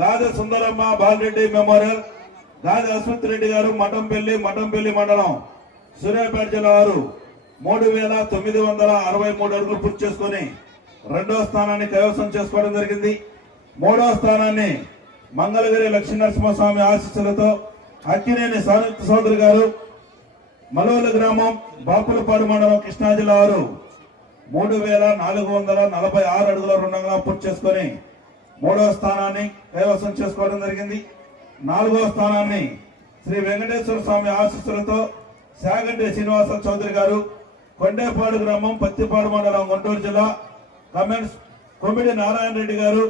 Gaja Sundaramma Balareddy memorial Gaja Ashwath Reddy గారు మఠంపల్లి మఠంపల్లి మండలం సూర్యాపేట జిల్లా వారు మూడు వేల తొమ్మిది వందల అరవై మూడు అడుగులు పూర్తి చేసుకుని రెండవ స్థానాన్ని కైవసం చేసుకోవడం జరిగింది. మూడవ స్థానాన్ని మంగళగిరి లక్ష్మీనరసింహస్వామి ఆశీస్సులతో అక్కినేని సానుక్త సోదరి గారు మలవల గ్రామం బాపులపాడు మండలం కృష్ణా జిల్లా వారు మూడు వేల నాలుగు వందల నలభై ఆరు అడుగుల రుణంగా పూర్తి చేసుకొని మూడవ స్థానాన్ని కైవసం చేసుకోవడం జరిగింది. నాలుగవ స్థానాన్ని శ్రీ వెంకటేశ్వర స్వామి ఆశీస్సులతో శాగంటి శ్రీనివాస చౌదరి గారు కొండేపాడు గ్రామం పత్తిపాడు మండలం గుంటూరు జిల్లా కమెంట్స్ కొమ్మిడి నారాయణ రెడ్డి గారు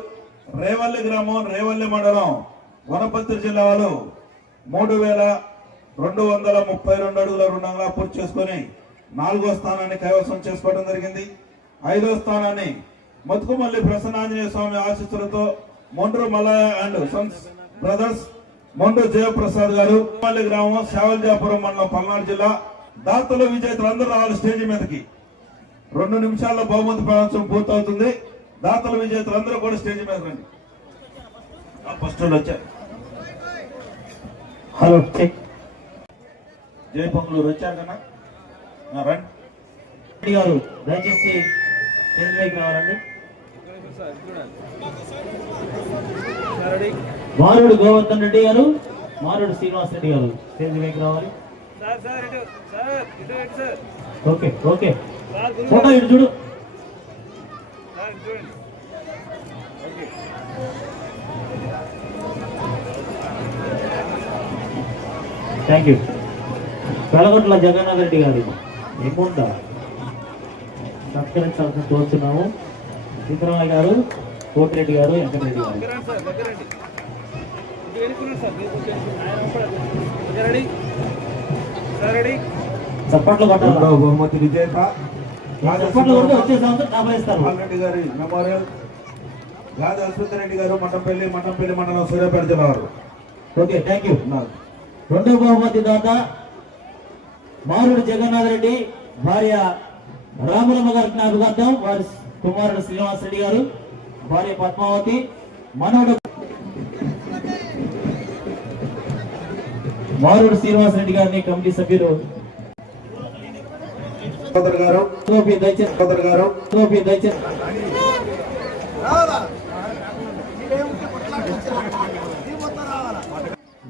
రేవల్లి గ్రామం రేవల్లి మండలం వనపర్తి జిల్లా వాళ్ళు మూడు వేల రెండు వందల ముప్పై రెండు అడుగుల రుణంగా పూర్తి చేసుకొని నాలుగో స్థానాన్ని కైవసం చేసుకోవడం జరిగింది. ఐదో స్థానాన్ని మతుకుమల్లి ప్రసన్నాంజనేయ స్వామి ఆశీస్సులతో Mondru Malaya and sons brothers Mondu Jayaprasad గారు మల్లి గ్రామం శావల్జాపురం మండలం పల్నాడు జిల్లా. దాతల విజేతలు అందరూ రావాలి స్టేజ్ మీదకి. రెండు నిమిషాల్లో బహుమతి ప్రవేశం పూర్తవుతుంది. దాతల విజేతలు అందరూ కూడా స్టేజ్ మీద రండి. ఆ, ఫస్ట్ వచ్చారు. హలో చెక్ జై పొంగులూరు వచ్చారు ఆ, రండి. గారు దయచేసి స్టేజ్ రావాలండి. మారుడు గోవర్ధన్ రెడ్డి గారు మారుడు శ్రీనివాస్ రెడ్డి గారు స్టేజ్ పైకి రావాలి. Okay okay. ఫోటో ఇటు చూడు. థ్యాంక్ యూ వెలగొట్ల జగన్నాథ్ రెడ్డి గారు ఏముందా సత్కరించాల్సిన కోరుతున్నాము. సీతారామయ్య గారు కోటిరెడ్డి గారు వెంకటరెడ్డి గారు. చప్పట్లు కొట్టాలి? బహుమతి విజేత చప్పట్లు వచ్చే సంవత్సరం ఇస్తారు గారి మెమోరియల్. గాది అశ్వత్ రెడ్డి గారు మఠంపల్లి మఠంపల్లి మండలం సూర్యాపేట జిల్లా వారు. Okay thank you. రెండో బహుమతి దాత మారుడు జగన్నాథ్ రెడ్డి భార్య రాములమ్మ గారి జ్ఞాపకార్థం వారి కుమారుడు శ్రీనివాస్ రెడ్డి గారు భార్య పద్మావతి మనవడు మారుడు శ్రీనివాస్ రెడ్డి గారిని కమిటీ సభ్యులు. గారు దయచేసి గారు. దయచేసి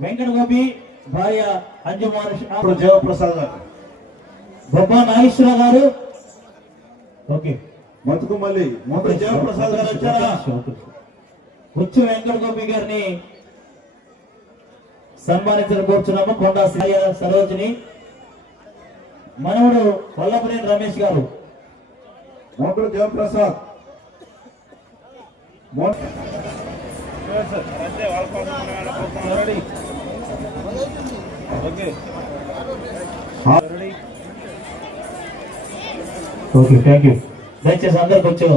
వెంకట గోపి భార్య ఇప్పుడు జయప్రసాద్ గారు. బొబ్బా నాగేశ్వర గారు. ఓకే. మతుకుమల్లి మొదటి జయప్రసాద్ గారు వచ్చారా? వచ్చు వెంకట గోపి గారిని సన్మానించడం కోరుచున్నాము. కొండా శ్రీయ సరోజిని. మనవడు వల్లభనేని రమేష్ గారు. మొదటి జయప్రసాద్. ఓకే. థ్యాంక్ యూ దయచేసి అందరికి వచ్చాము